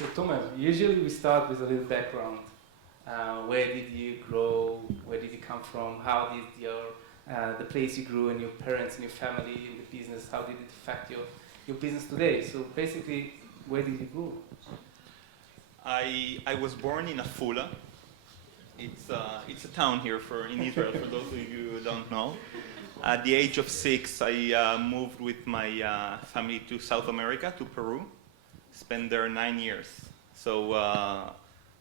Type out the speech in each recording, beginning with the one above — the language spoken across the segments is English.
So Tomer, usually we start with a little background. Where did you grow? Where did you come from? How did the place you grew and your parents and your family and the business, how did it affect your business today? So basically, where did you grow? I was born in Afula. It's a town here in Israel, for those of you who don't know. At the age of 6, I moved with my family to South America, to Peru. Spent there 9 years. So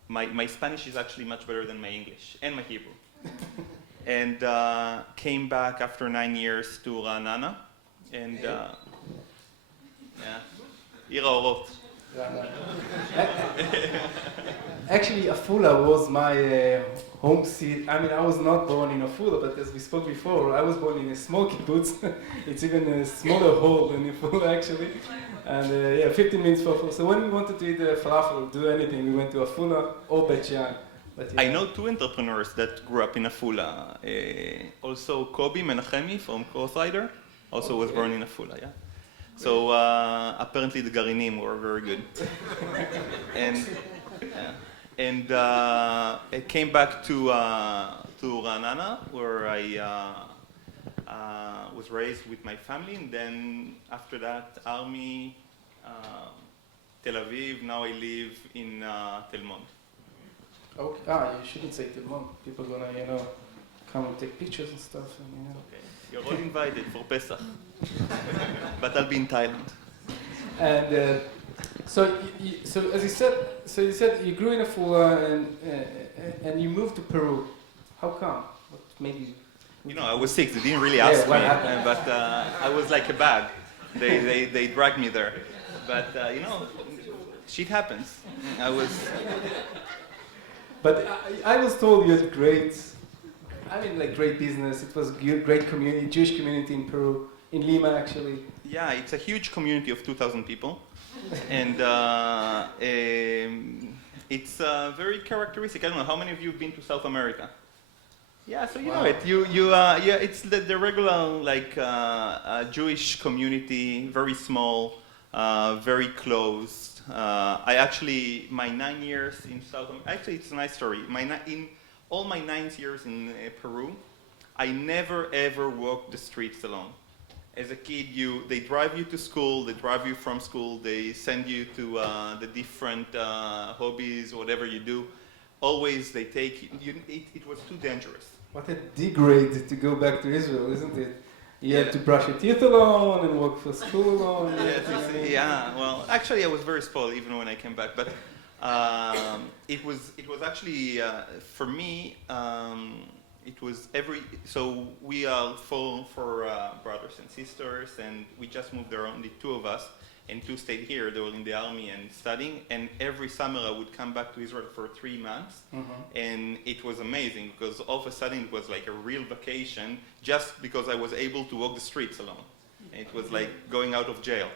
my Spanish is actually much better than my English and my Hebrew. And came back after 9 years to Ra'anana. And yeah, Ir HaOrot. Actually, Afula was my home city. I mean, I was not born in Afula, but as we spoke before, I was born in a small kibbutz. It's even a smaller hole than Afula, actually. And yeah, 15 minutes for Afula. So when we wanted to eat falafel, do anything, we went to Afula or Bet Shean. But, yeah. I know 2 entrepreneurs that grew up in Afula. Also, Kobi Menachemi from Crossrider also was born in Afula, yeah. So apparently the Garinim were very good. And I came back to Ra'anana, where I was raised with my family, and then after that, Army, Tel Aviv. Now I live in Tel Mond. Okay. You shouldn't say Tel Mond. People are gonna, come and take pictures and stuff. And, Okay. You're all invited for Pesach. But I'll be in Thailand. And so as you said, you grew in Afula and you moved to Peru. How come? What made you? I was 6. They didn't really ask me, what happened? but I was like a bag. They dragged me there. But shit happens. But I was told you had great business. It was great community, Jewish community in Peru, in Lima actually. Yeah, it's a huge community of 2,000 people, and it's very characteristic. I don't know how many of you have been to South America. Yeah, so you know it. It's the regular Jewish community, very small, very closed. My 9 years in South America. Actually, it's a nice story. In all my 9 years in Peru, I never ever walked the streets alone. As a kid, they drive you to school, they drive you from school, they send you to the different hobbies, whatever you do. Always they take you. It was too dangerous. What a degrade to go back to Israel, isn't it? You have to brush your teeth alone and walk for school alone. Yeah, well, actually I was very spoiled even when I came back, but it was actually, for me, so we are four brothers and sisters, and we just moved there, only 2 of us, and 2 stayed here. They were in the army and studying, and every summer I would come back to Israel for 3 months, and it was amazing, because all of a sudden it was like a real vacation, just because I was able to walk the streets alone. And it was like going out of jail.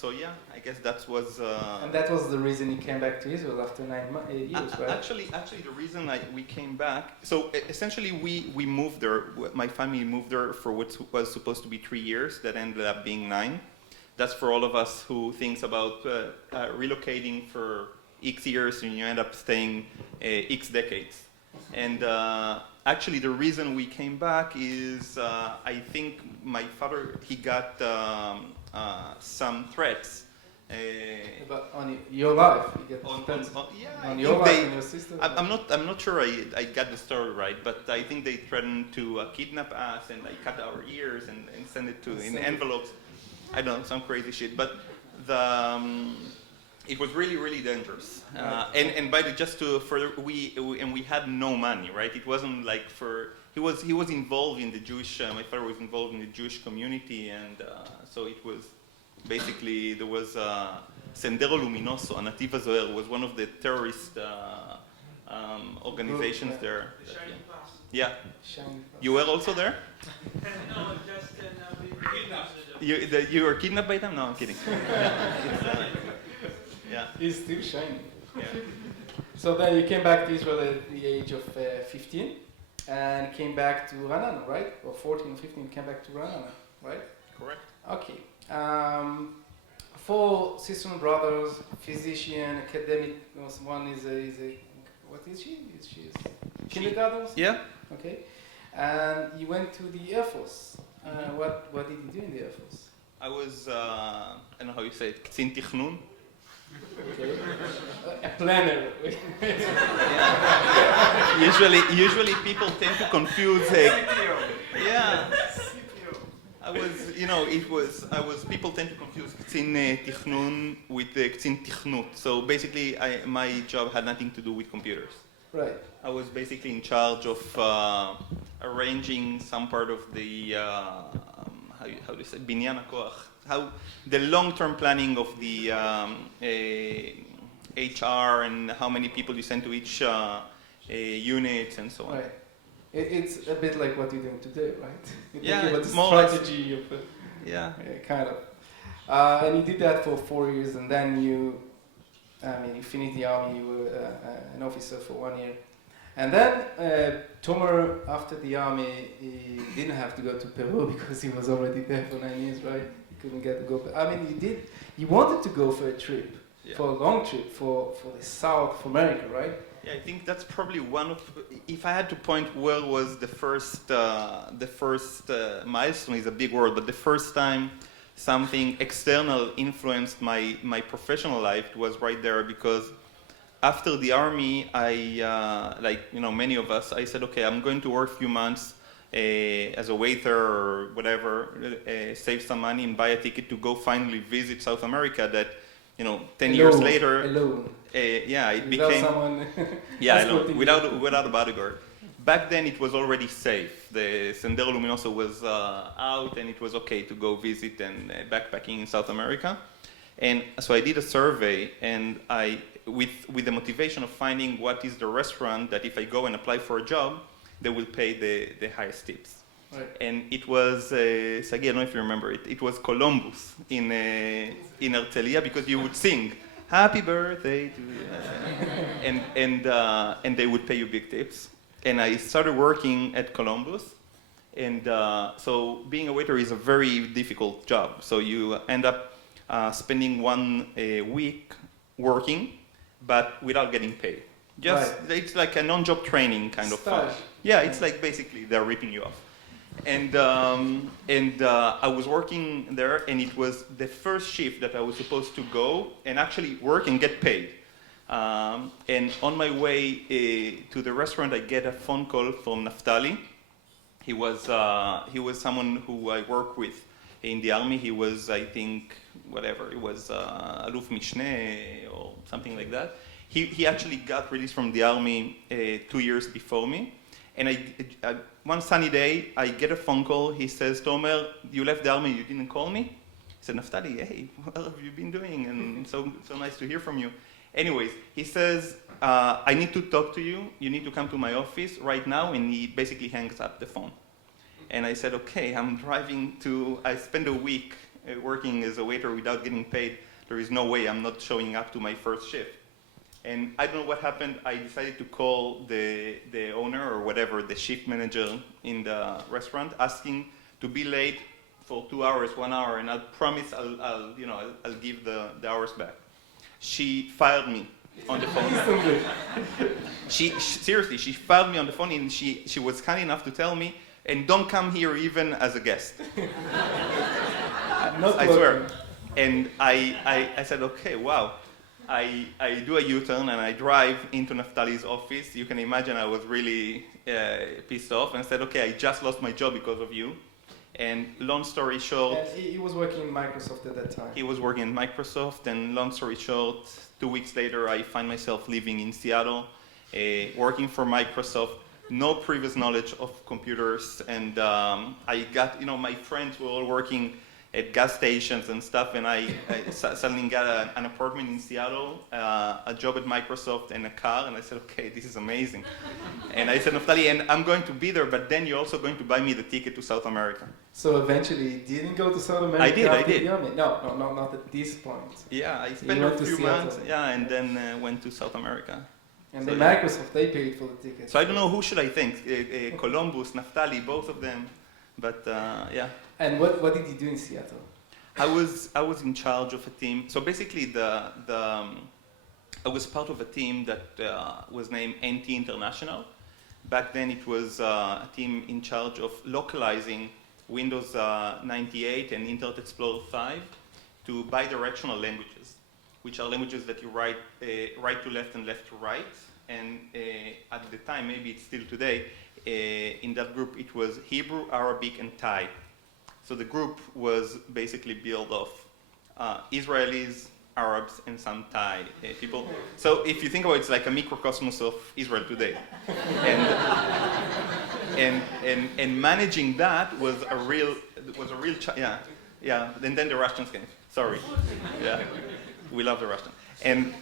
So yeah, I guess that was... And that was the reason you came back to Israel after 8 years, right? Actually, the reason we came back... So essentially we moved there, my family moved there for what was supposed to be 3 years, that ended up being 9. That's for all of us who thinks about relocating for X years and you end up staying X decades. And actually the reason we came back is I think my father, he got some threats. But on your life, you get on your life and your sister. I'm not sure I got the story right, but I think they threatened to kidnap us and like cut our ears and send it in envelopes. I don't know, some crazy shit. But it was really, really dangerous. And by the just to further, we had no money, right? It wasn't like he was involved in the Jewish. My father was involved in the Jewish community, and so it was basically there was Sendero Luminoso, Nativ HaZoher, was one of the terrorist organizations there. The Shining Path. Yeah. You were also there? No, just You were kidnapped by them? No, I'm kidding. Yeah. He's still shining. Yeah. So then you came back to Israel at the age of 15 and came back to Ra'anana, right? Or 14 or 15, came back to Ra'anana, right? Correct. Okay. four sister and brothers, physician, academic. One is a what is she? Is she kindergarten? Or something? Yeah. Okay. And you went to the Air Force. What did you do in the Air Force? I was, I don't know how you say it, קצין תכנון. Okay. A planner. Yeah. Usually people tend to confuse. Yeah. People tend to confuse קצין תכנון with קצין תכנות. So basically, my job had nothing to do with computers. Right. I was basically in charge of arranging some part of the how do you say binyan hakoach, how the long-term planning of the HR and how many people you send to each unit and so on. Right. It's a bit like what you're doing today, right? You're Yeah, thinking about it's the more like- strategy of it. Yeah. Kind of. And you did that for 4 years, and then you finished the army. You were an officer for 1 year, and then Tomer, after the army, he didn't have to go to Peru because he was already there for 9 years, right? He couldn't get to go. I mean, you wanted to go for a trip, Yeah. for a long trip, for the South America, right? Yeah, I think that's probably one of. If I had to point where was the first milestone is a big word, but the first time something external influenced my professional life was right there, because after the army, many of us, I said, okay, I'm going to work a few months as a waiter or whatever, save some money and buy a ticket to go finally visit South America. That 10 years later. Alone. It Without became someone alone, escorting without a bodyguard. Back then it was already safe. The Sendero Luminoso was out, and it was okay to go visit and backpacking in South America. And so I did a survey, and with the motivation of finding what is the restaurant that if I go and apply for a job, they will pay the highest tips. Right. And it was, Sagi, I don't know if you remember it, it was Columbus in Herzliya, because you would sing, happy birthday to you, and they would pay you big tips. And I started working at Columbus, and so being a waiter is a very difficult job. So you end up spending 1 week working, but without getting paid. It's like a non-job training kind of fun. Stage. Yeah, it's like basically they're ripping you off. And I was working there, and it was the first shift that I was supposed to go and actually work and get paid. And on my way to the restaurant, I get a phone call from Naftali. He was someone who I worked with in the army. He was, I think, he was Aluf Mishne or something like that. He actually got released from the army 2 years before me. And one sunny day, I get a phone call. He says, Tomer, you left the army, you didn't call me? I said, Naftali, hey, what have you been doing? And so nice to hear from you. Anyways, he says, I need to talk to you. You need to come to my office right now. And he basically hangs up the phone. And I said, okay, I spent a week working as a waiter without getting paid. There is no way I'm not showing up to my first shift. And I don't know what happened. I decided to call the owner or whatever, the shift manager in the restaurant, asking to be late for 2 hours, 1 hour, and I promise I'll give the hours back. She fired me on the phone. Seriously, she fired me on the phone, and she was kind enough to tell me, and don't come here even as a guest. I swear. And I said, okay, wow. I do a U-turn and I drive into Naftali's office. You can imagine I was really pissed off, and I said, okay, I just lost my job because of you. And long story short... And he was working in Microsoft at that time. He was working in Microsoft, and long story short, 2 weeks later, I find myself living in Seattle, working for Microsoft, no previous knowledge of computers, and I got, my friends were all working at gas stations and stuff, and I suddenly got an apartment in Seattle, a job at Microsoft, and a car, and I said, okay, this is amazing. And I said, Naftali, and I'm going to be there, but then you're also going to buy me the ticket to South America. So eventually, you didn't go to South America? I did. No, not at this point. Yeah, I spent a few months, and then went to South America. And then Microsoft, they paid for the ticket. So I don't know who should I thank, Columbus, Naftali, both of them, but yeah. And what did you do in Seattle? I was in charge of a team. So basically, I was part of a team that was named NT International. Back then, it was a team in charge of localizing Windows 98 and Internet Explorer 5 to bidirectional languages, which are languages that you write right to left and left to right. And at the time, maybe it's still today, in that group, it was Hebrew, Arabic, and Thai. So the group was basically built of Israelis, Arabs, and some Thai people. So if you think about it, it's like a microcosmos of Israel today. And managing that was a real yeah. And then the Russians came. Sorry, yeah, we love the Russians. And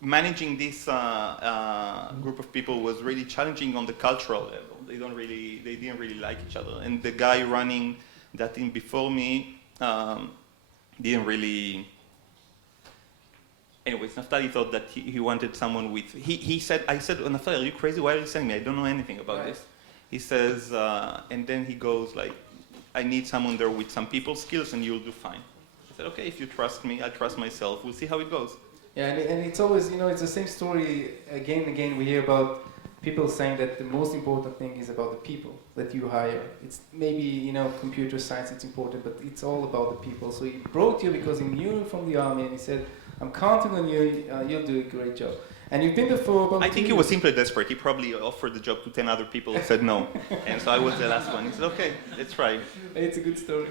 managing this group of people was really challenging on the cultural level. They didn't really like each other. And the guy running that team before me didn't really. Anyways, Naftali thought that he wanted someone with. He said, I said, oh, Naftali, are you crazy? Why are you sending me? I don't know anything about this. He says, and then he goes like, I need someone there with some people skills, and you'll do fine. I said, okay, if you trust me, I trust myself. We'll see how it goes. Yeah, and it's always, it's the same story again and again. We hear about people saying that the most important thing is about the people that you hire. It's maybe, computer science, it's important, but it's all about the people. So he brought you because he knew you from the army, and he said, I'm counting on you, you'll do a great job. And you've been there for about I think he was simply desperate. He probably offered the job to 10 other people and said no. And so I was the last one. He said, okay, let's try. It's a good story.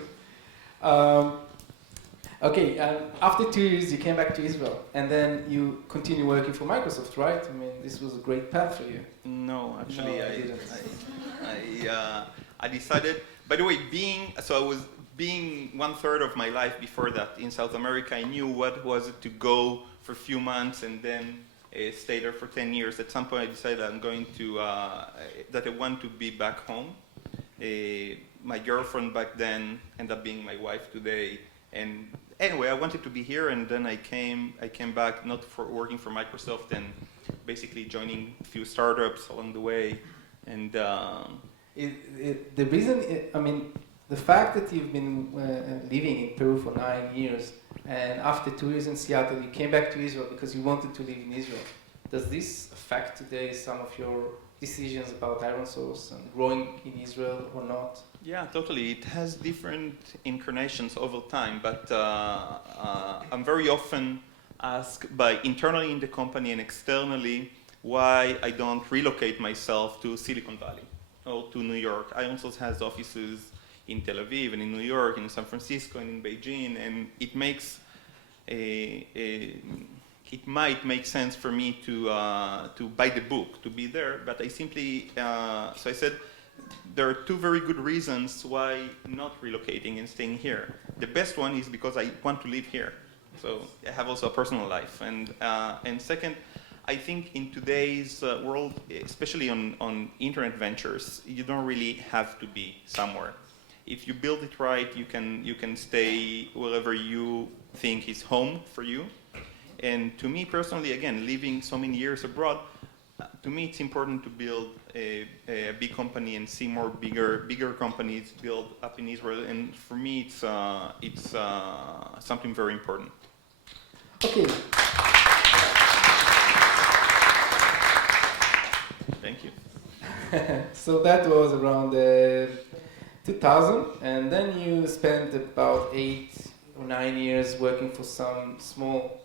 Okay, after 2 years, you came back to Israel, and then you continue working for Microsoft, right? I mean, this was a great path for you. No, actually, No, I didn't. I decided. By the way, I was being 1/3 of my life before that in South America. I knew what was it to go for a few months and then stay there for 10 years. At some point, I decided I'm going to that I want to be back home. My girlfriend back then ended up being my wife today, and anyway, I wanted to be here, and then I came back not for working for Microsoft and basically joining a few startups along the way, and the reason, the fact that you've been living in Peru for 9 years, and after 2 years in Seattle, you came back to Israel because you wanted to live in Israel. Does this affect today some of your decisions about ironSource and growing in Israel or not? Yeah, totally. It has different incarnations over time, but I'm very often asked by internally in the company and externally why I don't relocate myself to Silicon Valley or to New York. ironSource has offices in Tel Aviv and in New York and in San Francisco and in Beijing, and it makes it might make sense for me to buy the book, to be there, but I simply, so I said, there are two very good reasons why not relocating and staying here. The best one is because I want to live here. So I have also a personal life. And second, I think in today's world, especially on internet ventures, you don't really have to be somewhere. If you build it right, you can stay wherever you think is home for you. And to me personally, again, living so many years abroad, to me it's important to build a big company and see more bigger companies build up in Israel. And for me, it's something very important. Okay. Thank you. So that was around 2000, and then you spent about 8 or 9 years working for some small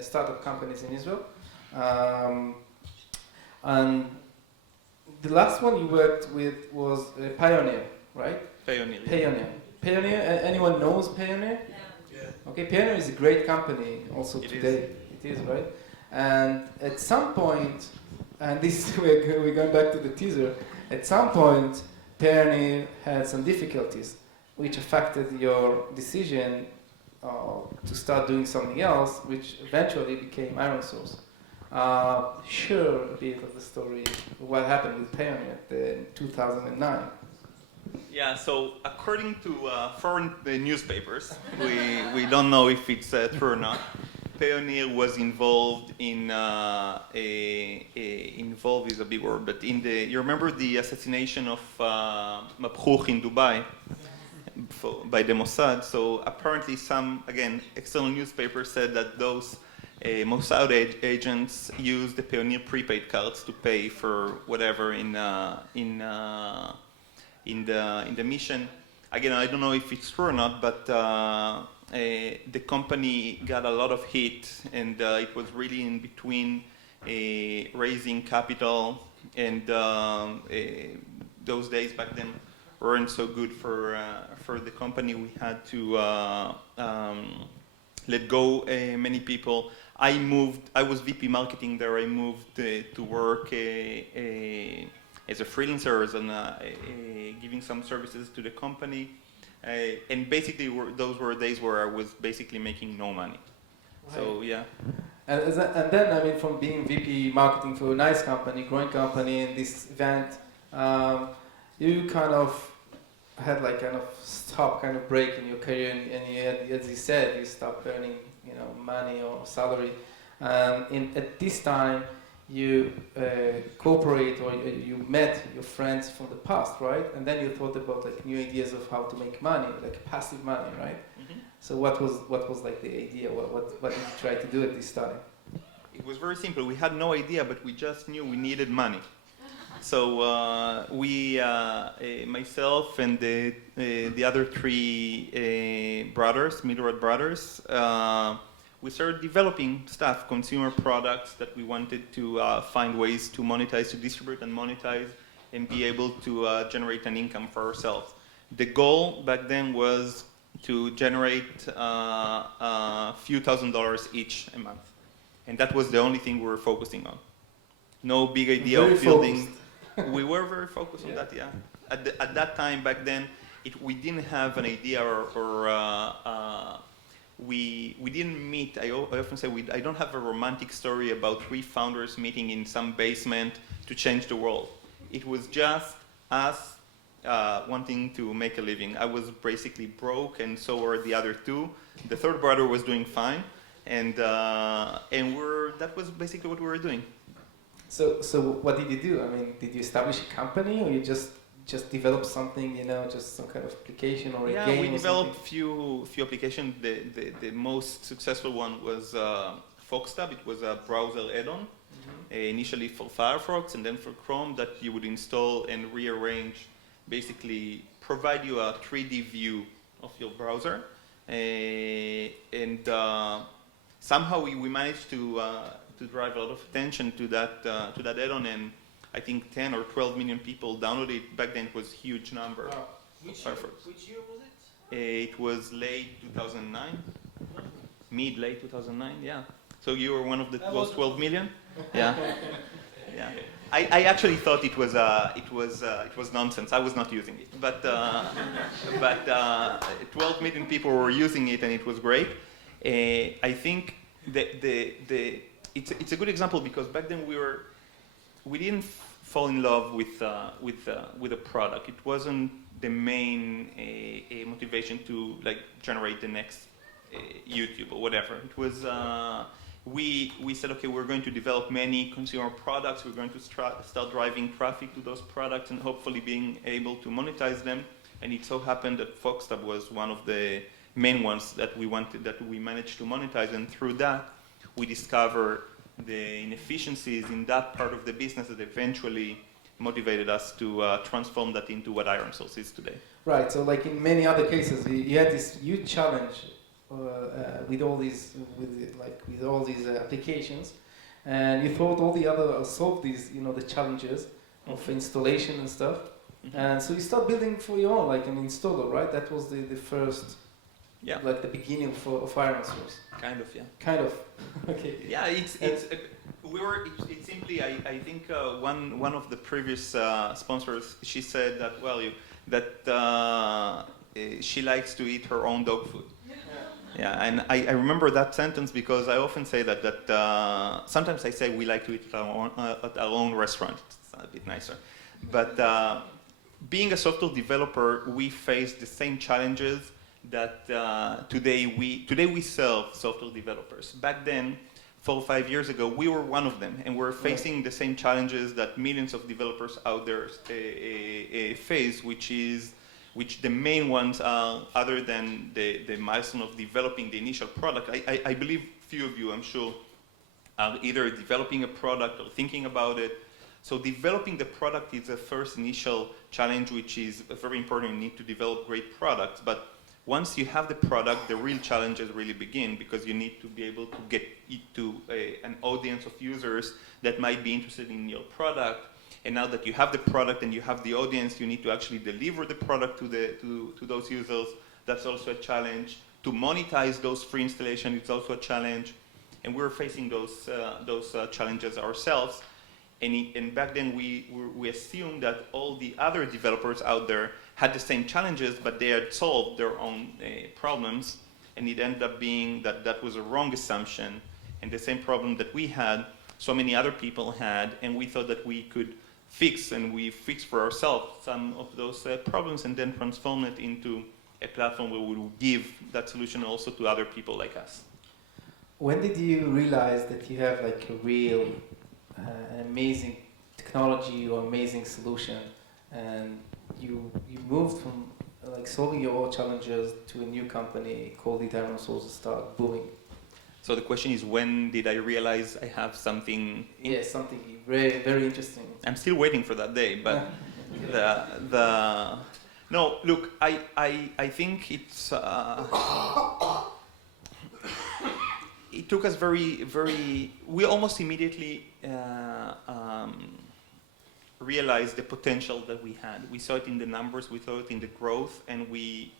startup companies in Israel. And the last one you worked with was Payoneer, right? Payoneer. Payoneer, anyone knows Payoneer? Yeah. Okay, Payoneer is a great company also today. It is, right? And at some point, and this we're going back to the teaser, at some point Payoneer had some difficulties which affected your decision to start doing something else, which eventually became ironSource. Share a bit of the story, what happened with Payoneer in 2009. Yeah, so according to foreign newspapers, we don't know if it's true or not, Payoneer was involved in, involved is a big word, but you remember the assassination of Mabhouh in Dubai by the Mossad. So apparently some, again, external newspapers said that those Mossad agents used the Payoneer prepaid cards to pay for whatever in the mission. Again, I don't know if it's true or not, but the company got a lot of heat, and it was really in between raising capital, and those days back then weren't so good for the company. We had to let go many people. I was VP marketing there. I moved to work as a freelancer, giving some services to the company. And basically, those were days where I was basically making no money. Right. So, yeah. And then, I mean, from being VP marketing for a nice company, growing company, in this event, you kind of had like kind of break in your career, and you had, as you said, you stopped earning, money or salary. At this time, you cooperate, or you met your friends from the past, right? And then you thought about like new ideas of how to make money, like passive money, right? Mm-hmm. So what was like the idea? What did you try to do at this time? It was very simple. We had no idea, but we just knew we needed money. So myself and the other three brothers, Milrad brothers, we started developing stuff, consumer products that we wanted to find ways to monetize, to distribute and monetize, and be able to generate an income for ourselves. The goal back then was to generate a few $1,000s each a month. And that was the only thing we were focusing on. No big idea of building. We were very focused on that, yeah. At that time, back then, we didn't have an idea we didn't meet. I often say I don't have a romantic story about three founders meeting in some basement to change the world. It was just us wanting to make a living. I was basically broke, and so were the other two. The third brother was doing fine, and that was basically what we were doing. So what did you do? I mean, did you establish a company, or you just develop something, just some kind of application or a game? Yeah, we developed few applications. The most successful one was FoxTab. It was a browser add-on, initially for Firefox and then for Chrome, that you would install and rearrange, basically provide you a 3D view of your browser. And somehow we managed to drive a lot of attention to that add-on, and I think 10 or 12 million people downloaded it. Back then it was a huge number. Wow. Which year was it? It was late 2009, late 2009, yeah. So you were one of those 12 million? Yeah. Yeah. I actually thought it was nonsense. I was not using it, but 12 million people were using it, and it was great. I think it's a good example, because back then we didn't fall in love with a product. It wasn't the main motivation to like generate the next YouTube or whatever. It was we said, okay, we're going to develop many consumer products. We're going to start driving traffic to those products and hopefully being able to monetize them. And it so happened that FoxTab was one of the main ones that we managed to monetize, and through that we discovered the inefficiencies in that part of the business that eventually motivated us to transform that into what ironSource is today. Right. So, like in many other cases, you had this huge challenge with all these applications, and you thought all the other solve these, the challenges of installation and stuff, and so you start building for your own, like an installer, right? That was the first. Yeah. Like the beginning of ironSource. Kind of, yeah. Kind of. Okay. Yeah, it's simply, I think one of the previous sponsors, she said that she likes to eat her own dog food. Yeah, and I remember that sentence because I often say that sometimes I say we like to eat at our own restaurant. It's a bit nicer. But being a software developer, we face the same challenges that today we serve software developers. Back then, 4 or 5 years ago, we were one of them, and we're facing the same challenges that millions of developers out there face, which is which the main ones are, other than the milestone of developing the initial product. I believe few of you, I'm sure, are either developing a product or thinking about it. So developing the product is the first initial challenge, which is very important. You need to develop great products. But once you have the product, the real challenges really begin, because you need to be able to get it to an audience of users that might be interested in your product. And now that you have the product and you have the audience, you need to actually deliver the product to those users. That's also a challenge. To monetize those free installations is also a challenge. And we're facing those challenges ourselves. And back then, we assumed that all the other developers out there had the same challenges, but they had solved their own problems. And it ended up being that that was a wrong assumption. And the same problem that we had, so many other people had, and we thought that we could fix, and we fixed for ourselves some of those problems, and then transform it into a platform where we will give that solution also to other people like us. When did you realize that you have like a real an amazing technology or amazing solution, and you moved from like solving your own challenges to a new company called Eternal Souls to start booming? So the question is, when did I realize I have something? Yes, something very, very interesting. I'm still waiting for that day, but no, look, I think it's it took us we almost immediately realized the potential that we had. We saw it in the numbers, we saw it in the growth, and we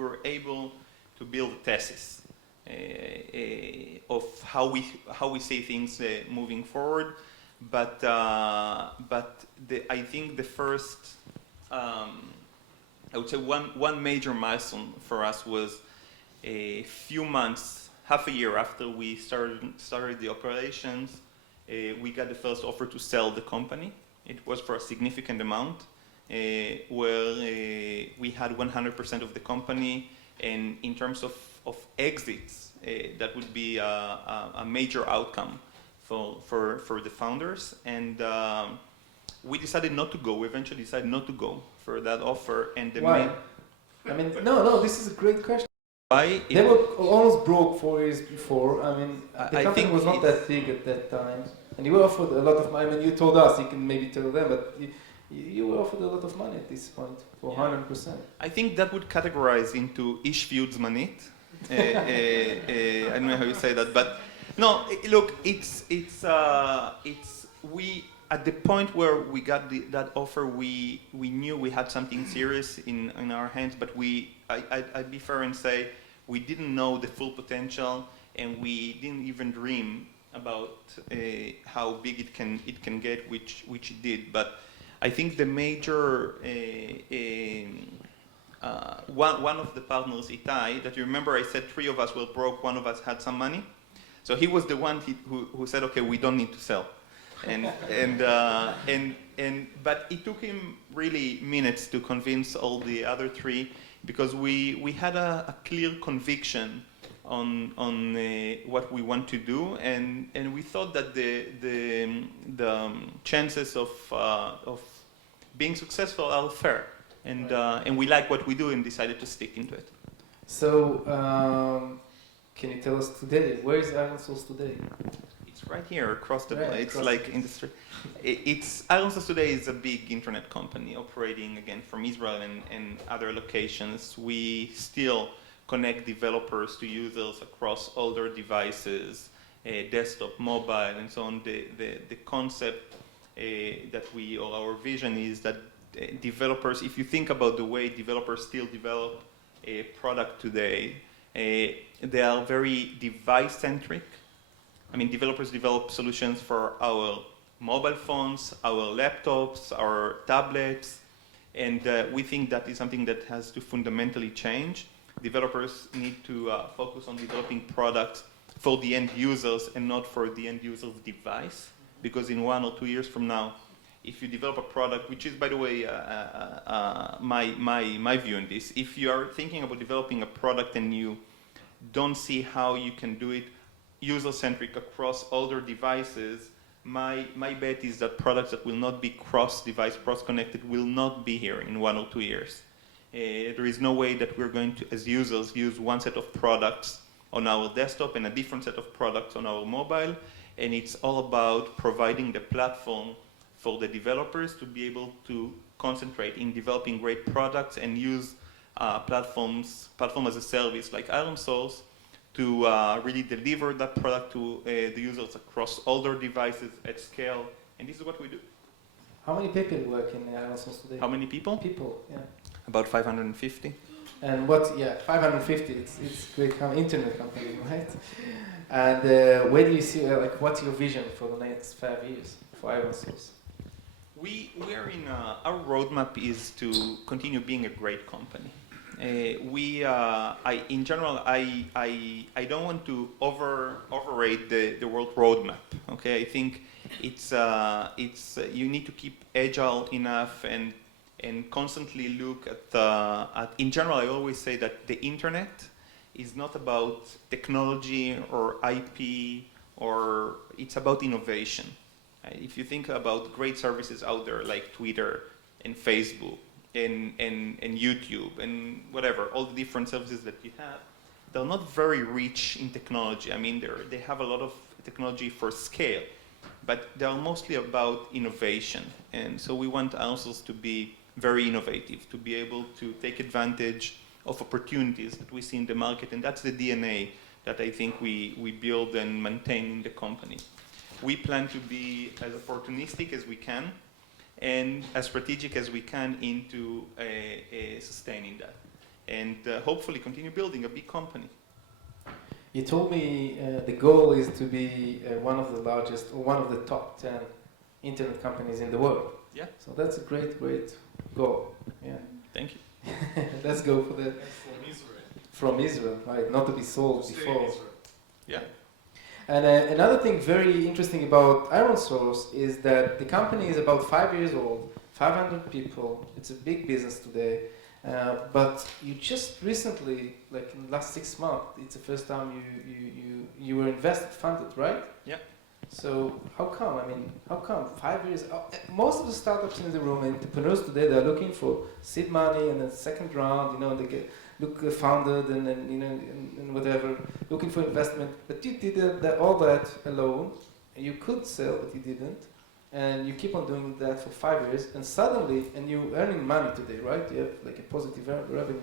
were able to build a thesis of how we see things moving forward. But I think the first, I would say one major milestone for us was a few months, half a year after we started the operations. We got the first offer to sell the company. It was for a significant amount, where we had 100% of the company, and in terms of exits, that would be a major outcome for the founders. And we decided not to go. We eventually decided not to go for that offer. And why? I mean, no, this is a great question. Why? They were almost broke 4 years before. I mean, the company was not that big at that time. And you were offered a lot of money. I mean, you told us, you can maybe tell them, but you were offered a lot of money at this point for 100%. I think that would categorize into ish viewed zmanit. I don't know how you say that, but no. Look, it's we at the point where we got that offer, we knew we had something serious in our hands, but I'd be fair and say we didn't know the full potential, and we didn't even dream about how big it can get, which it did. But I think the major one of the partners, Itai, that you remember I said 3 of us were broke, 1 of us had some money. So he was the one who said, okay, we don't need to sell. But it took him really minutes to convince all the other 3, because we had a clear conviction on what we want to do, and we thought that the chances of being successful are fair, and we like what we do and decided to stick into it. So can you tell us today, where is Iron Souls today? It's right here across the. Right, it's like in the street. It's Iron Souls today is a big internet company operating again from Israel and other locations. We still connect developers to users across all their devices, desktop, mobile, and so on. The concept that or our vision is that developers, if you think about the way developers still develop a product today, they are very device-centric. I mean, developers develop solutions for our mobile phones, our laptops, our tablets, and we think that is something that has to fundamentally change. Developers need to focus on developing products for the end users and not for the end user's device, because in 1 or 2 years from now, if you develop a product, which is, by the way, my view on this, if you are thinking about developing a product and you don't see how you can do it user-centric across all their devices, My bet is that products that will not be cross-device, cross-connected will not be here in 1 or 2 years. There is no way that we're going to, as users, use one set of products on our desktop and a different set of products on our mobile. And it's all about providing the platform for the developers to be able to concentrate in developing great products and use platform as a service like ironSource to really deliver that product to the users across all their devices at scale. And this is what we do. How many people work in ironSource today? How many people? People, yeah. About 550. And what, yeah, 550, it's great internet company, right? And where do you see, like, what's your vision for the next 5 years for ironSource? We are in, our roadmap is to continue being a great company. In general, I don't want to overrate the world roadmap. Okay, I think it's you need to keep agile enough and constantly look at. In general, I always say that the internet is not about technology or IP, or it's about innovation. If you think about great services out there like Twitter and Facebook and YouTube and whatever, all the different services that you have, they're not very rich in technology. I mean, they have a lot of technology for scale, but they're mostly about innovation. And so we want ironSource to be very innovative, to be able to take advantage of opportunities that we see in the market, and that's the DNA that I think we build and maintain in the company. We plan to be as opportunistic as we can and as strategic as we can into sustaining that, and hopefully continue building a big company. You told me the goal is to be one of the largest or one of the top 10 internet companies in the world. Yeah. So that's a great goal. Yeah. Thank you. Let's go for that. From Israel. From Israel, right? Not to be sold Stay in before. Israel. Yeah. And another thing very interesting about ironSource is that the company is about 5 years old, 500 people. It's a big business today. But you just recently, like in the last 6 months, it's the first time you were funded, right? Yeah. So how come? I mean, how come 5 years? Most of the startups in the room, entrepreneurs today, they're looking for seed money and then second round. You know, they get founded and then and whatever, looking for investment. But you did all that alone. You could sell, but you didn't. And you keep on doing that for 5 years, and suddenly, and you're earning money today, right? You have like a positive revenue,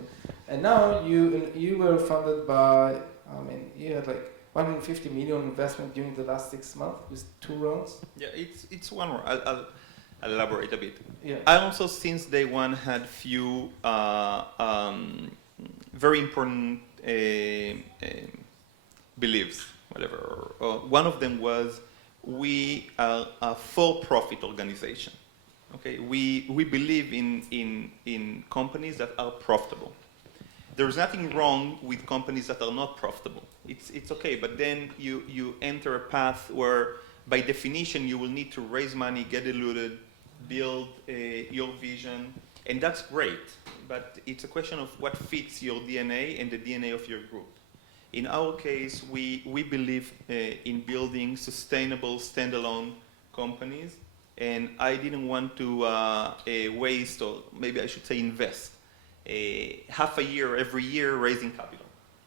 and now you were funded by, I mean, you had like 150 million investment during the last 6 months with 2 rounds. Yeah, it's one more. I'll elaborate a bit. Yeah. I also, since day one, had few very important beliefs, whatever. One of them was, we are a for-profit organization. Okay, we believe in companies that are profitable. There's nothing wrong with companies that are not profitable. It's okay, but then you enter a path where, by definition, you will need to raise money, get diluted, build your vision, and that's great. But it's a question of what fits your DNA and the DNA of your group. In our case, we believe in building sustainable standalone companies, and I didn't want to waste, or maybe I should say invest, half a year every year raising capital,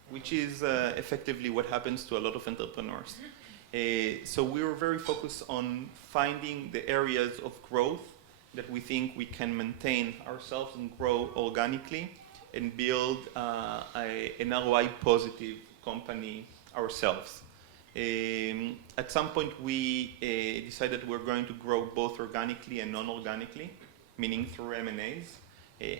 which is effectively what happens to a lot of entrepreneurs. So we were very focused on finding the areas of growth that we think we can maintain ourselves and grow organically and build an ROI positive company ourselves. At some point we decided we're going to grow both organically and non-organically, meaning through M&As.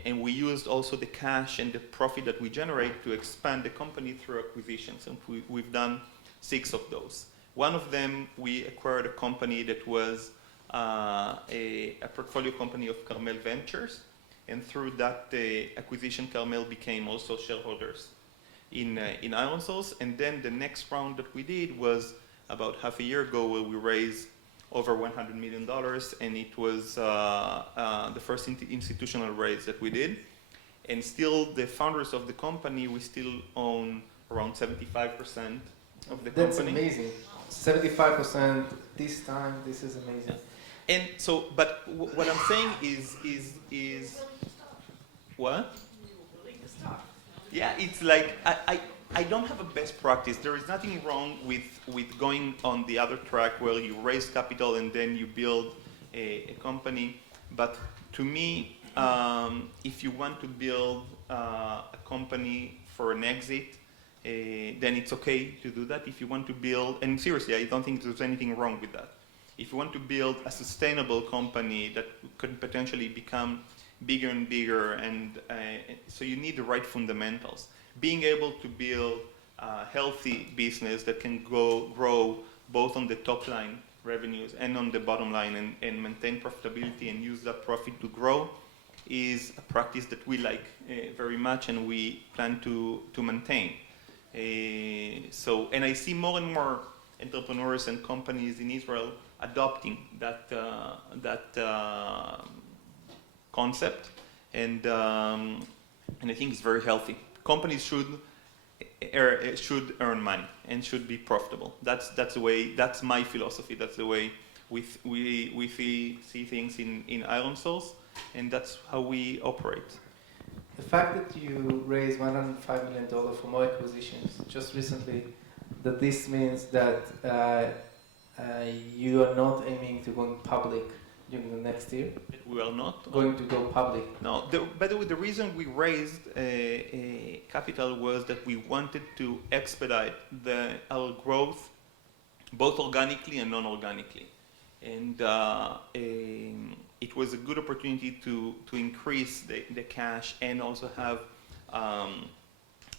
And we used also the cash and the profit that we generate to expand the company through acquisitions, and we've done 6 of those. One of them, we acquired a company that was a portfolio company of Carmel Ventures, and through that acquisition, Carmel became also shareholders in ironSource. And then the next round that we did was about half a year ago, where we raised over $100 million, and it was the first institutional raise that we did. And still, the founders of the company, we still own around 75%, of the That's company. amazing. 75% this time. This is amazing. And so, but what I'm saying is what? Yeah, it's like I don't have a best practice. There is nothing wrong with going on the other track where you raise capital and then you build a company. But to me, if you want to build a company for an exit, then it's okay to do that. If you want to build, and seriously, I don't think there's anything wrong with that. If you want to build a sustainable company that could potentially become bigger and bigger, and so you need the right fundamentals. Being able to build a healthy business that can grow both on the top line revenues and on the bottom line and maintain profitability and use that profit to grow is a practice that we like very much and we plan to maintain. And I see more and more entrepreneurs and companies in Israel adopting that concept, and I think it's very healthy. Companies should earn money and should be profitable. That's the way. That's my philosophy. That's the way we see things in Iron Source, and that's how we operate. The fact that you raised $105 million for more acquisitions just recently, that this means that you are not aiming to go public during the next year? We are not going to go public. No. By the way, the reason we raised capital was that we wanted to expedite our growth, both organically and non-organically, and it was a good opportunity to increase the cash and also have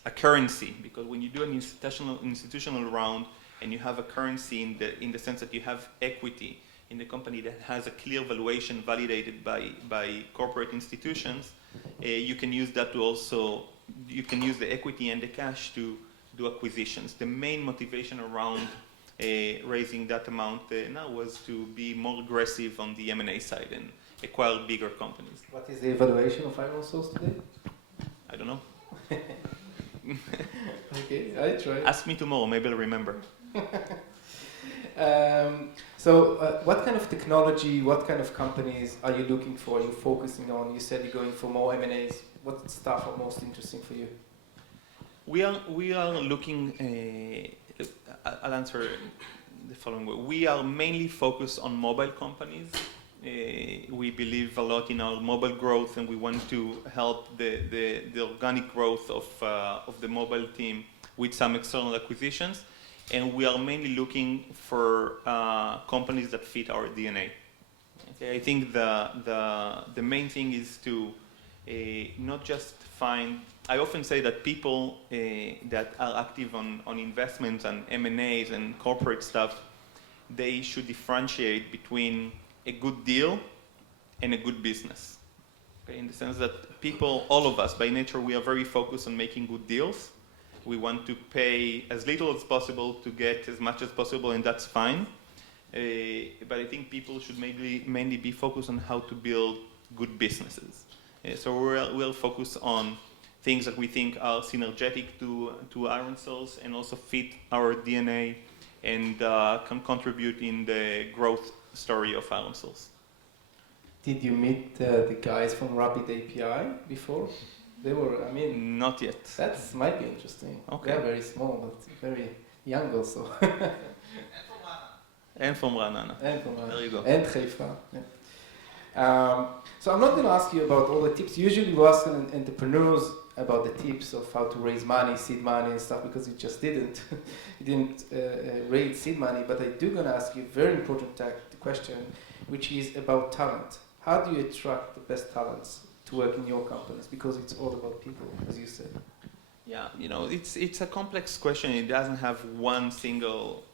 a currency, because when you do an institutional round and you have a currency in the sense that you have equity in the company that has a clear valuation validated by corporate institutions, you can use that to also, you can use the equity and the cash to do acquisitions. The main motivation around raising that amount now was to be more aggressive on the M&A side and acquire bigger companies. What is the evaluation of Iron Source today? I don't know. Okay, I try. Ask me tomorrow, maybe I'll remember. What kind of technology, what kind of companies are you looking for, are you focusing on? You said you're going for more M&As. What stuff are most interesting for you? We are looking, I'll answer the following way. We are mainly focused on mobile companies. We believe a lot in our mobile growth, and we want to help the organic growth of the mobile team with some external acquisitions. And we are mainly looking for companies that fit our DNA. Okay, I think the main thing is to not just find. I often say that people that are active on investments and M&As and corporate stuff, they should differentiate between a good deal and a good business. Okay, in the sense that people, all of us, by nature, we are very focused on making good deals. We want to pay as little as possible to get as much as possible, and that's fine. But I think people should mainly be focused on how to build good businesses. So we'll focus on things that we think are synergetic to Iron Source and also fit our DNA and can contribute in the growth story of Iron Source. Did you meet the guys from Rapid API before? They were, I mean... Not yet. That might be interesting. Okay. They're very small, but very young also. And from Ra'anana. And from Ra'anana. There you go. And Haifa. Yeah. So I'm not going to ask you about all the tips. Usually we ask entrepreneurs about the tips of how to raise money, seed money and stuff, because you just didn't. You didn't raise seed money. But I do going to ask you a very important question, which is about talent. How do you attract the best talents to work in your companies? Because it's all about people, as you said. Yeah, you know, it's a complex question. It doesn't have one single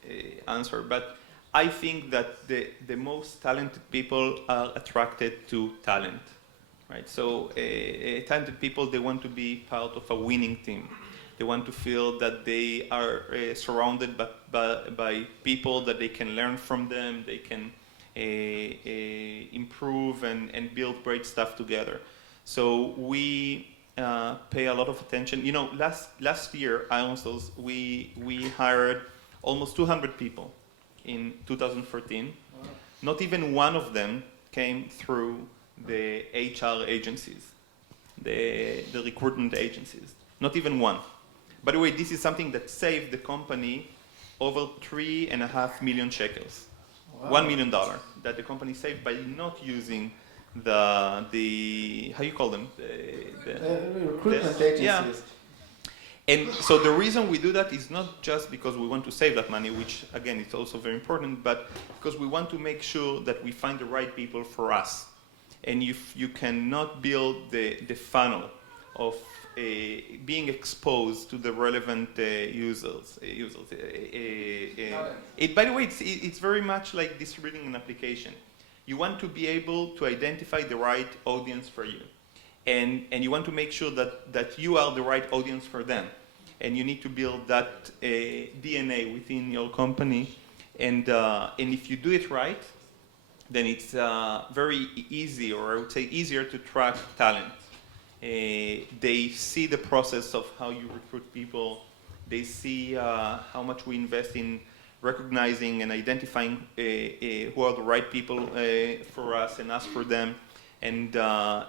answer. But I think that the most talented people are attracted to talent, right? So talented people, they want to be part of a winning team. They want to feel that they are surrounded by people that they can learn from them. They can improve and build great stuff together. So we pay a lot of attention. You know, last year, Iron Source, we hired almost 200 people in 2014. Wow. Not even one of them came through the HR agencies, the recruitment agencies. Not even one. By the way, this is something that saved the company over 3.5 million shekels. Wow. $1 million that the company saved by not using the how you call them? Recruitment agencies. Yeah. And so the reason we do that is not just because we want to save that money, which again is also very important, but because we want to make sure that we find the right people for us. And if you cannot build the funnel of being exposed to the relevant users. By the way, it's very much like distributing an application. You want to be able to identify the right audience for you. And you want to make sure that you are the right audience for them. And you need to build that DNA within your company. And if you do it right, then it's very easy, or I would say easier to track talent. They see the process of how you recruit people. They see how much we invest in recognizing and identifying who are the right people for us and us for them. And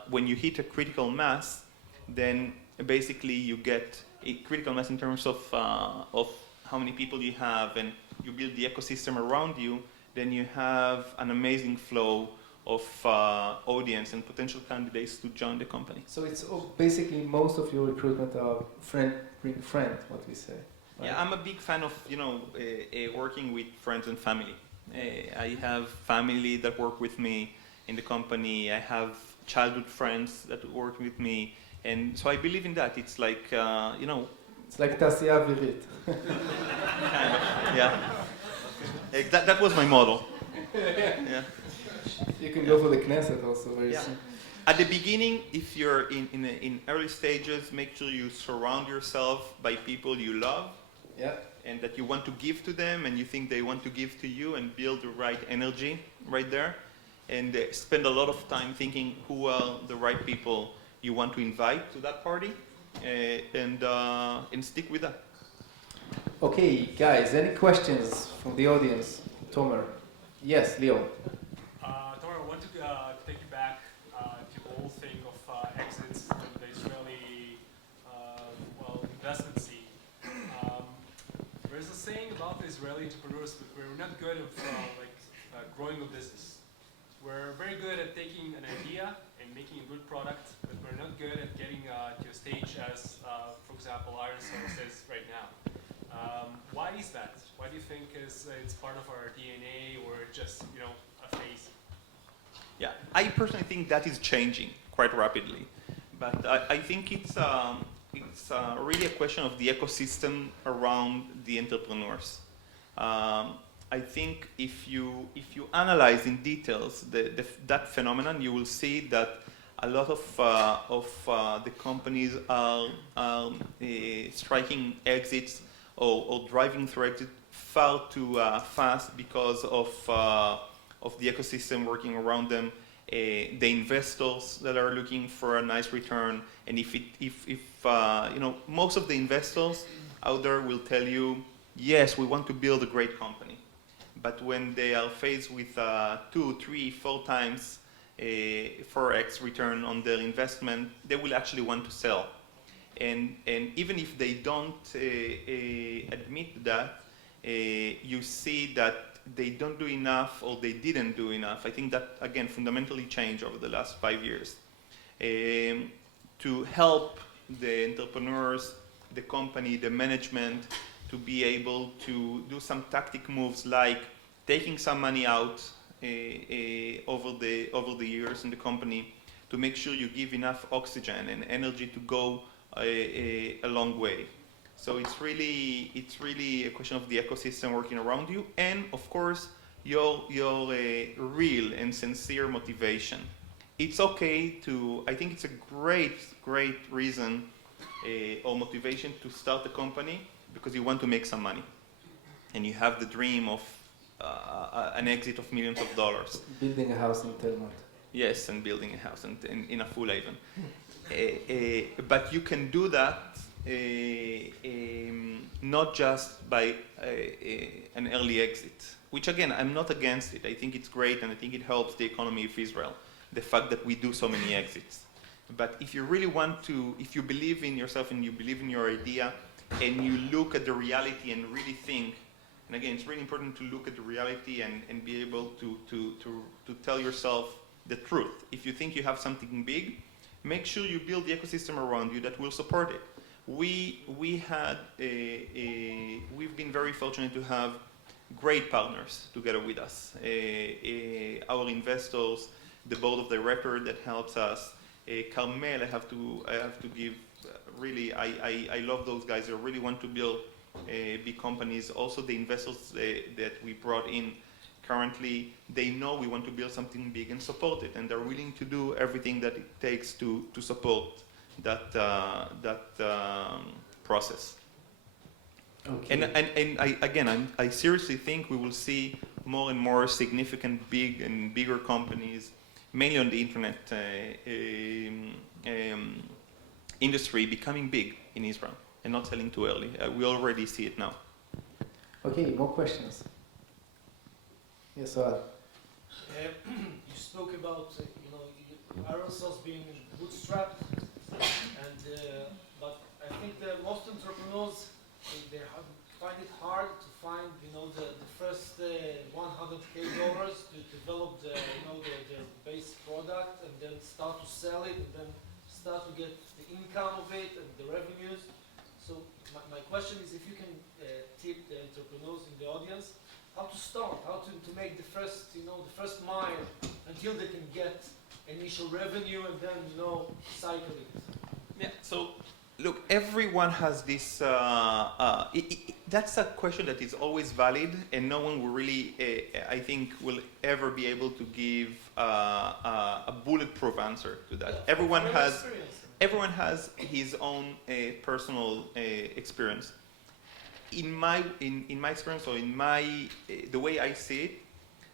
when you hit a critical mass, then basically you get a critical mass in terms of how many people you have, and you build the ecosystem around you, then you have an amazing flow of audience and potential candidates to join the company. So it's basically most of your recruitment are bring friend, what we say. Right? Yeah, I'm a big fan of working with friends and family. I have family that work with me in the company. I have childhood friends that work with me, and so I believe in that. It's like It's like תעשייה אווירית. kind of, yeah. That was my model. Yeah. You can go for the Knesset also very Yeah. soon. At the beginning, if you're in early stages, make sure you surround yourself by people you love, Yeah. and that you want to give to them, and you think they want to give to you, and build the right energy right there, and spend a lot of time thinking who are the right people you want to invite to that party, and stick with that. Okay, guys, any questions from the audience? Tomer. Yes, Leo. Tomer, I want to take you back to the whole thing of exits from the Israeli investment scene. There's a saying about the Israeli entrepreneurs that we're not good at growing a business. We're very good at taking an idea and making a good product, but we're not good at getting to a stage as, for example, ironSource says right now. Why is that? Why do you think it's part of our DNA, or just a phase? Yeah, I personally think that is changing quite rapidly, but I think it's really a question of the ecosystem around the entrepreneurs. I think if you analyze in details that phenomenon, you will see that a lot of the companies are striking exits or driving through exit far too fast because of the ecosystem working around them, the investors that are looking for a nice return, and if most of the investors out there will tell you, yes, we want to build a great company, but when they are faced with 2, 3, 4 times 4x return on their investment, they will actually want to sell. And even if they don't admit that, you see that they don't do enough, or they didn't do enough. I think that, again, fundamentally changed over the last 5 years. To help the entrepreneurs, the company, the management, to be able to do some tactic moves like taking some money out over the years in the company, to make sure you give enough oxygen and energy to go a long way. So it's really a question of the ecosystem working around you, and of course your real and sincere motivation. It's okay to, I think it's a great reason or motivation to start a company because you want to make some money, and you have the dream of an exit of millions of dollars. Building a house in Telmont. Yes, and building a house in a full haven. not just by an early exit, which again, I'm not against it. I think it's great and I think it helps the economy of Israel, the fact that we do so many exits. But if you really want to, if you believe in yourself and you believe in your idea and you look at the reality and really think, and again, it's really important to look at the reality and be able to tell yourself the truth. If you think you have something big, make sure you build the ecosystem around you that will support it. We've been very fortunate to have great partners together with us. Our investors, the board of directors that helps us, Carmel, I have to give, really, I love those guys. They really want to build big companies. Also the investors that we brought in currently, they know we want to build something big and support it, and they're willing to do everything that it takes to support that process. Okay. And I seriously think we will see more and more significant big and bigger companies, mainly on the internet industry, becoming big in Israel and not selling too early. We already see it now. Okay, more questions. Yes, Oad. You spoke about Aerosols being bootstrapped, and but I think that most entrepreneurs they find it hard to find the first $100K to develop their base product and then start to sell it and then start to get the income of it and the revenues. So my question is if you can tip the entrepreneurs in the audience how to start, how to make the first the first mile until they can get initial revenue and then cycle it. Yeah. So look, everyone has this. That's a question that is always valid, and no one will really, I think, will ever be able to give a bulletproof answer to that. Yeah, Everyone has his own personal experience. In my experience, or the way I see it,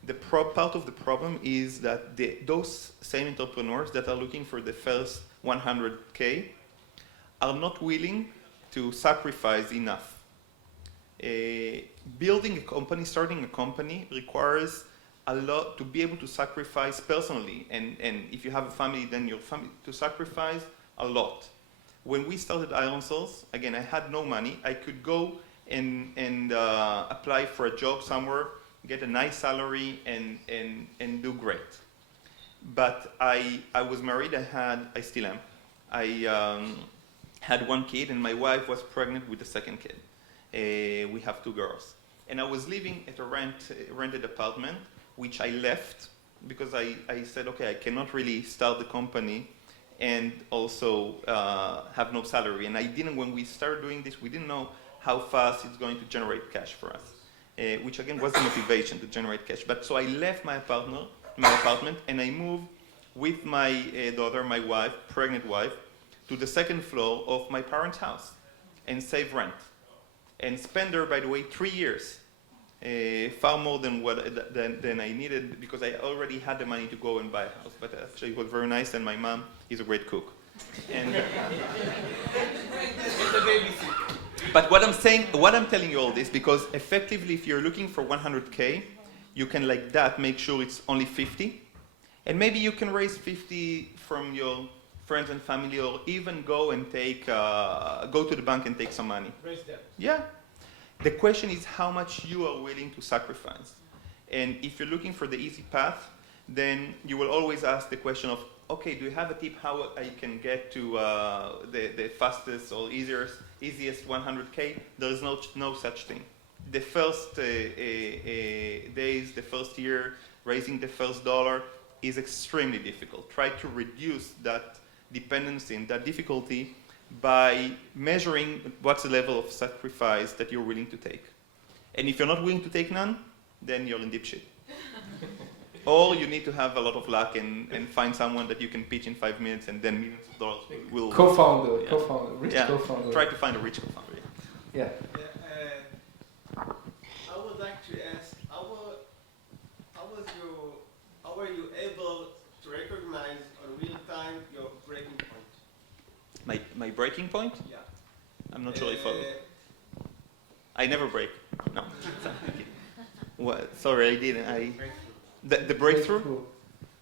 the part of the problem is that those same entrepreneurs that are looking for the first 100K are not willing to sacrifice enough. Building a company, starting a company requires a lot to be able to sacrifice personally, and if you have a family, then your family to sacrifice a lot. When we started Aerosols, again, I had no money. I could go and apply for a job somewhere, get a nice salary, and do great. But I was married. I still am. I had one kid, and my wife was pregnant with the second kid. We have 2 girls. And I was living at a rented apartment, which I left because I said, okay, I cannot really start the company and also have no salary. And I didn't, when we started doing this, we didn't know how fast it's going to generate cash for us, which again was the motivation to generate cash. But so I left my apartment, and I moved with my daughter, my wife, pregnant wife, to the 2nd floor of my parents' house and save rent. And spend there, by the way, 3 years, far more than I needed because I already had the money to go and buy a house. But actually, it was very nice, and my mom is a great cook. And but what I'm telling you all this because effectively, if you're looking for 100K, you can like that make sure it's only 50, and maybe you can raise 50 from your friends and family, or even go and go to the bank and take some money. Raise debt. Yeah. The question is how much you are willing to sacrifice. And if you're looking for the easy path, then you will always ask the question of, okay, do you have a tip how I can get to the fastest or easiest 100K? There is no such thing. The first days, the first year, raising the first dollar is extremely difficult. Try to reduce that dependency and that difficulty by measuring what's the level of sacrifice that you're willing to take. And if you're not willing to take none, then you're in deep shit. Or you need to have a lot of luck and find someone that you can pitch in 5 minutes, and then millions of dollars will... Co-founder, yeah. rich Yeah. co-founder. Try to find a rich co-founder. Yeah. I would like to ask, how were you able to recognize on real time your breaking point? My breaking point? Yeah. I'm not sure if I... I never break. No. What? Sorry, I didn't. The breakthrough.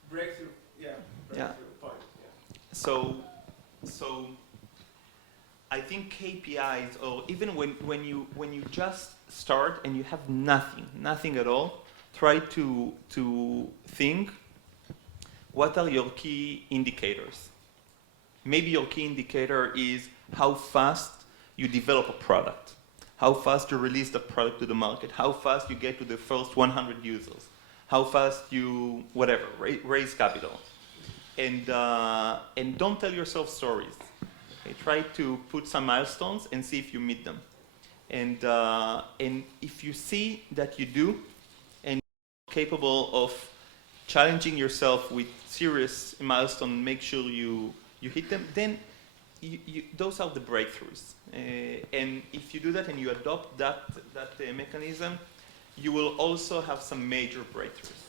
Breakthrough, yeah. Yeah. Breakthrough point, yeah. So I think KPIs, or even when you just start and you have nothing at all, try to think, what are your key indicators? Maybe your key indicator is how fast you develop a product, how fast you release the product to the market, how fast you get to the first 100 users, how fast you, whatever, raise capital. And don't tell yourself stories. Okay? Try to put some milestones and see if you meet them. And if you see that you do, and you're capable of challenging yourself with serious milestones, make sure you hit them, then those are the breakthroughs. And if you do that and you adopt that mechanism, you will also have some major breakthroughs.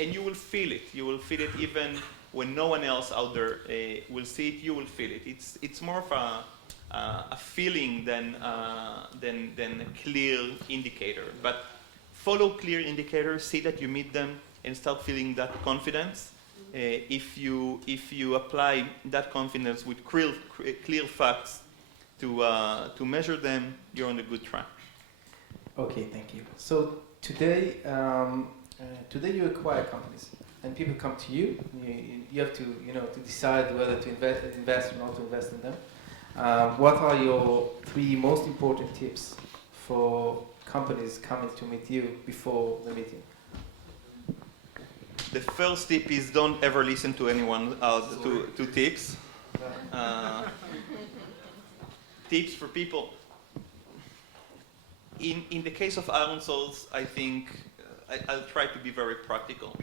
And you will feel it. You will feel it even when no one else out there will see it. You will feel it. It's more of a feeling than a clear indicator. But follow clear indicators, see that you meet them, and start feeling that confidence. If you apply that confidence with clear facts to measure them, you're on a good track. Okay, thank you. So today you acquire companies, and people come to you. You have to to decide whether to invest or not to invest in them. What are your 3 most important tips for companies coming to meet you before the meeting? The first tip is don't ever listen to anyone to tips. Tips for people. In the case of Iron Souls, I think I'll try to be very practical.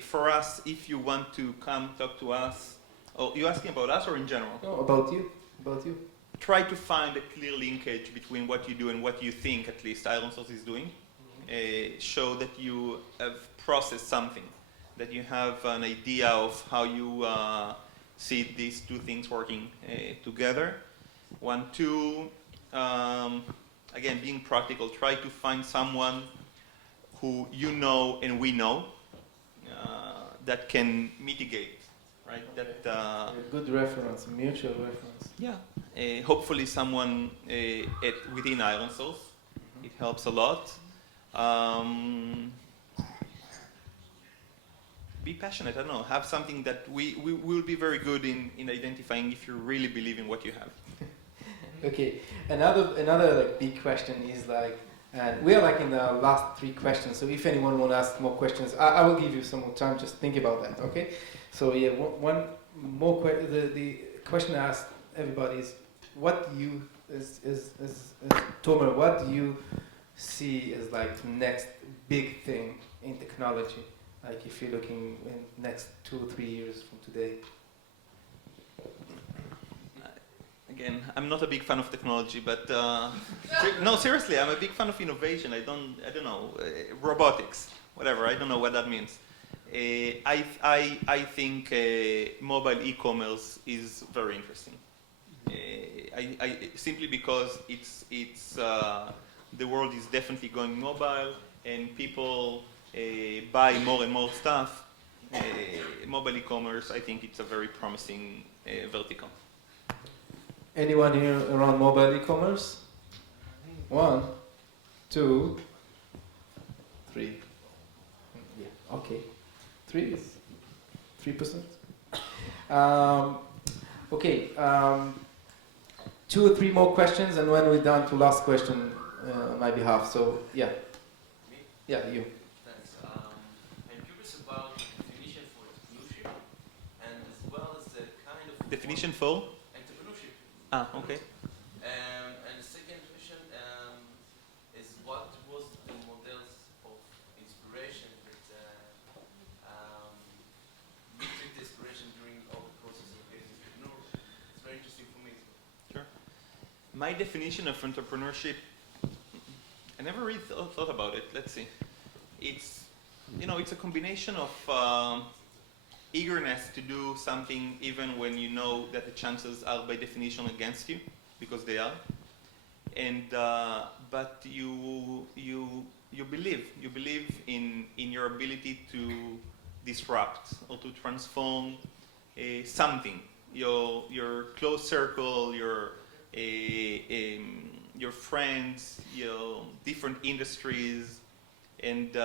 For us, if you want to come talk to us, or you asking about us or in general? No, about you. About you. Try to find a clear linkage between what you do and what you think, at least, Iron Souls is doing. Show that you have processed something, that you have an idea of how you see these 2 things working together. 1, 2, again, being practical, try to find someone who you know and we know that can mitigate, right? That A good reference, a mutual reference. yeah. Hopefully someone within Iron Souls. It helps a lot. Be passionate, I don't know, have something that we will be very good in identifying if you really believe in what you have. Okay, another big question is and we are in the last 3 questions, so if anyone want to ask more questions, I will give you some more time, just think about that, okay? So yeah, one more the question I asked everybody is, what do you, Tomer, what do you see as the next big thing in technology? If you're looking in next 2 or 3 years from today. Again, I'm not a big fan of technology, but no, seriously, I'm a big fan of innovation. I don't know, robotics, whatever. I don't know what that means. I think mobile e-commerce is very interesting. Simply because the world is definitely going mobile, and people buy more and more stuff. Mobile e-commerce, I think it's a very promising vertical. Anyone here around mobile e-commerce? 1, 2, 3. Yeah, okay. 3 is 3%. Okay, 2 or 3 more questions, and when we're done to last question on my behalf. So yeah. Me? Yeah, you. Thanks. I'm curious about the definition for entrepreneurship, and as well as the kind of Definition for? entrepreneurship. Okay. And the second question is, what was the models of inspiration that you took the inspiration during all the process of getting entrepreneur? It's very interesting for me. Sure. My definition of entrepreneurship, I never really thought about it. Let's see. It's a combination of eagerness to do something even when you know that the chances are by definition against you, because they are. and but you believe in your ability to disrupt or to transform something, your close circle, your friends, your different industries, and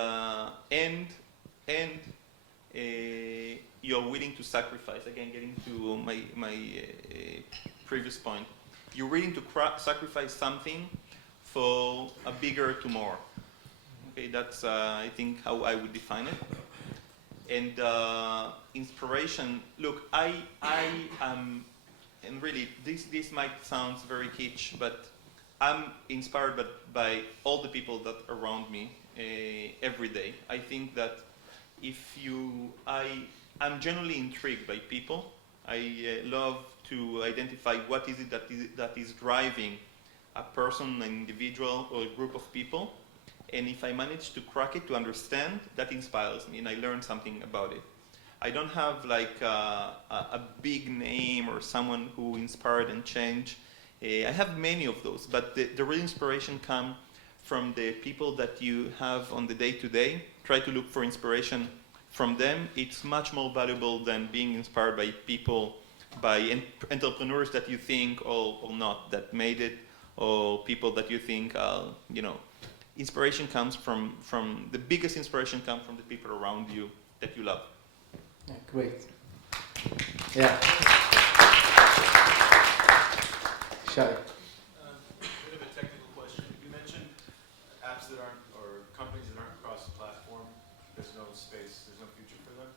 you're willing to sacrifice. Again, getting to my previous point, you're willing to sacrifice something for a bigger tomorrow. Okay, that's I think how I would define it. And inspiration. Look, I am, and really, this might sound very kitsch, but I'm inspired by all the people that are around me every day. I think that I'm genuinely intrigued by people. I love to identify what is it that is driving a person, an individual, or a group of people. And if I manage to crack it, to understand, that inspires me, and I learn something about it. I don't have like a big name or someone who inspired and changed. I have many of those, but the real inspiration comes from the people that you have on the day-to-day. Try to look for inspiration from them. It's much more valuable than being inspired by people, by entrepreneurs that you think or not that made it, or people that you think inspiration comes from the biggest inspiration comes from the people around you that you love. Yeah, great. Yeah. Shai. Bit of a technical question. You mentioned apps that aren't, or companies that aren't cross-platform. There's no space, there's no future for them.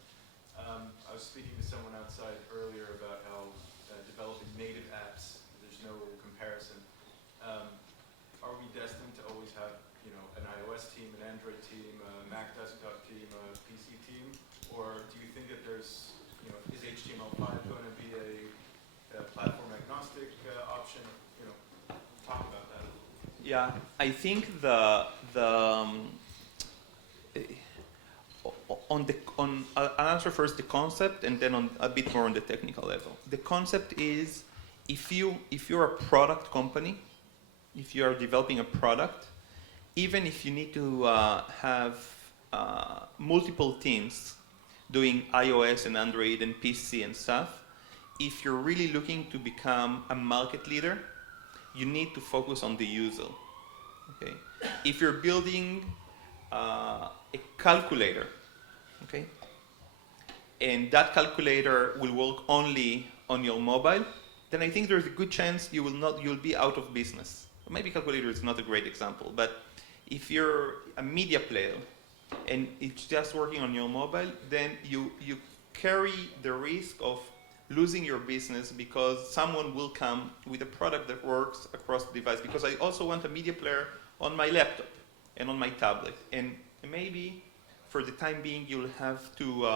I was speaking to someone outside earlier about how developing native apps, there's no comparison. Are we destined to always have, an iOS team, an Android team, a Mac desktop team, a PC team, or do you think that there's, is HTML5 going to be a platform agnostic option? Talk about that. Yeah, I think I'll answer first the concept and then on a bit more on the technical level. The concept is if you're a product company, if you are developing a product, even if you need to have multiple teams doing iOS and Android and PC and stuff, if you're really looking to become a market leader, you need to focus on the user. Okay? If you're building a calculator, okay, and that calculator will work only on your mobile, then I think there's a good chance you'll be out of business. Maybe calculator is not a great example, but if you're a media player and it's just working on your mobile, then you carry the risk of losing your business because someone will come with a product that works across the device. Because I also want a media player on my laptop and on my tablet, and maybe for the time being you'll have to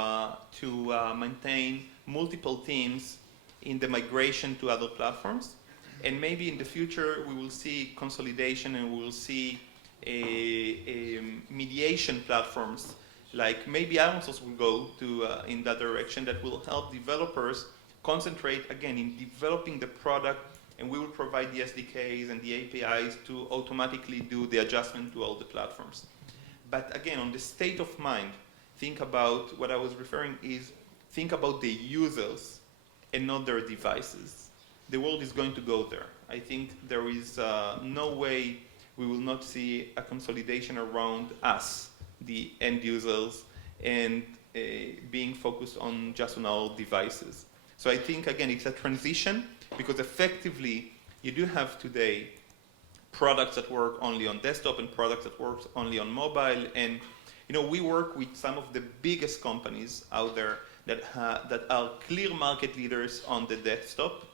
maintain multiple teams in the migration to other platforms. And maybe in the future we will see consolidation and we will see mediation platforms, like maybe Amazon will go to in that direction, that will help developers concentrate again in developing the product, and we will provide the SDKs and the APIs to automatically do the adjustment to all the platforms. But again, on the state of mind, think about what I was referring is, think about the users and not their devices. The world is going to go there. I think there is no way we will not see a consolidation around us, the end users, and being focused on just on our devices. So I think, again, it's a transition, because effectively you do have today products that work only on desktop and products that work only on mobile. And we work with some of the biggest companies out there that are clear market leaders on the desktop,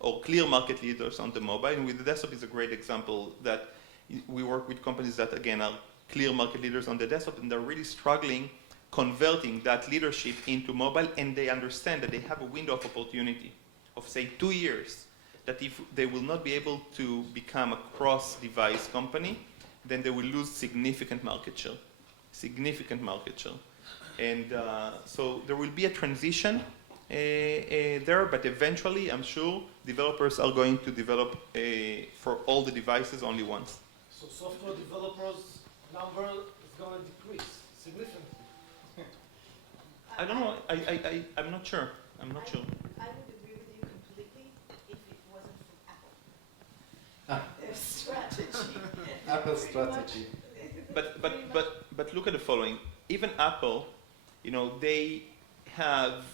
or clear market leaders on the mobile. And with the desktop is a great example that we work with companies that, again, are clear market leaders on the desktop, and they're really struggling converting that leadership into mobile, and they understand that they have a window of opportunity of, say, 2 years, that if they will not be able to become a cross-device company, then they will lose significant market share. And so there will be a transition there, but eventually, I'm sure, developers are going to develop for all the devices only once. So software developers number is going to decrease significantly. I don't know. I'm not sure. I'm not sure. I would agree with you completely if it wasn't from Apple. Ah. Their strategy. Apple's Pretty much- strategy. But look at the following. Even Apple, you know, they have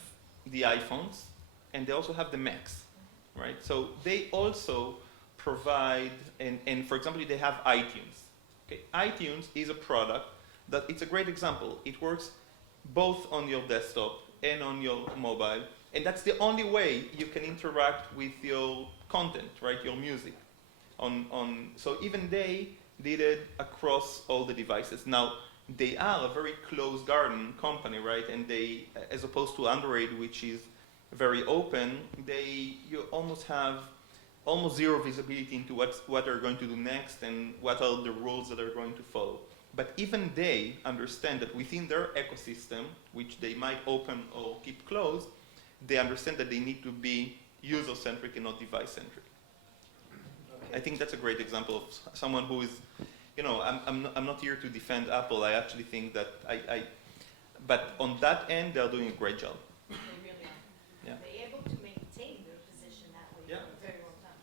the iPhones and they also have the Macs, right? So they also provide, and for example, they have iTunes. Okay, iTunes is a product that it's a great example. It works both on your desktop and on your mobile, and that's the only way you can interact with your content, right? Your music. So even they did it across all the devices. Now, they are a very closed garden company, right? And they, as opposed to Android, which is very open, you almost have almost zero visibility into what they're going to do next and what are the rules that they're going to follow. But even they understand that within their ecosystem, which they might open or keep closed, they understand that they need to be user-centric and not device-centric. I think that's a great example of someone who is, you know, I'm not here to defend Apple. I actually think that but on that end, they're doing a great job. They really are. Yeah. They're able to maintain their position that way Yeah. for a very long time.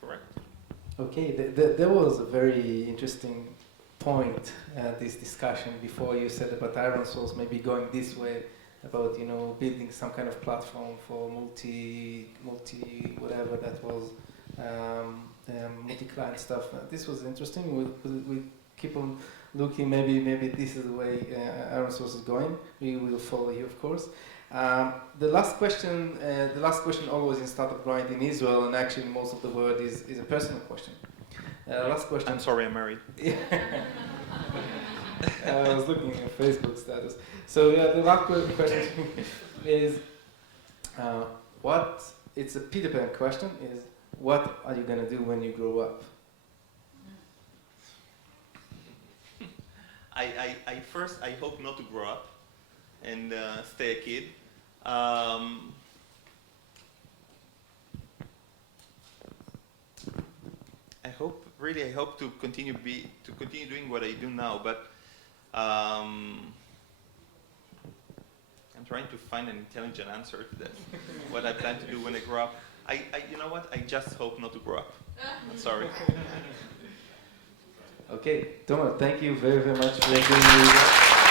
Correct. Okay, there was a very interesting point this discussion before. You said about Iron Source maybe going this way, about, you know, building some kind of platform for multi whatever that was, multi-client stuff. This was interesting. We keep on looking. Maybe this is the way Iron Source is going. We will follow you, of course. The last question always in Startup Grind in Israel, and actually most of the word is a personal question. Last question. I'm sorry, I'm married. I was looking at Facebook status. So yeah, the last question is, it's a Peter Pan question, is what are you gonna do when you grow up? I hope not to grow up and stay a kid. I hope to continue doing what I do now, but I'm trying to find an intelligent answer to this. What I plan to do when I grow up. You know what? I just hope not to grow up. I'm sorry. Okay, Tomer, thank you very, very much for being here.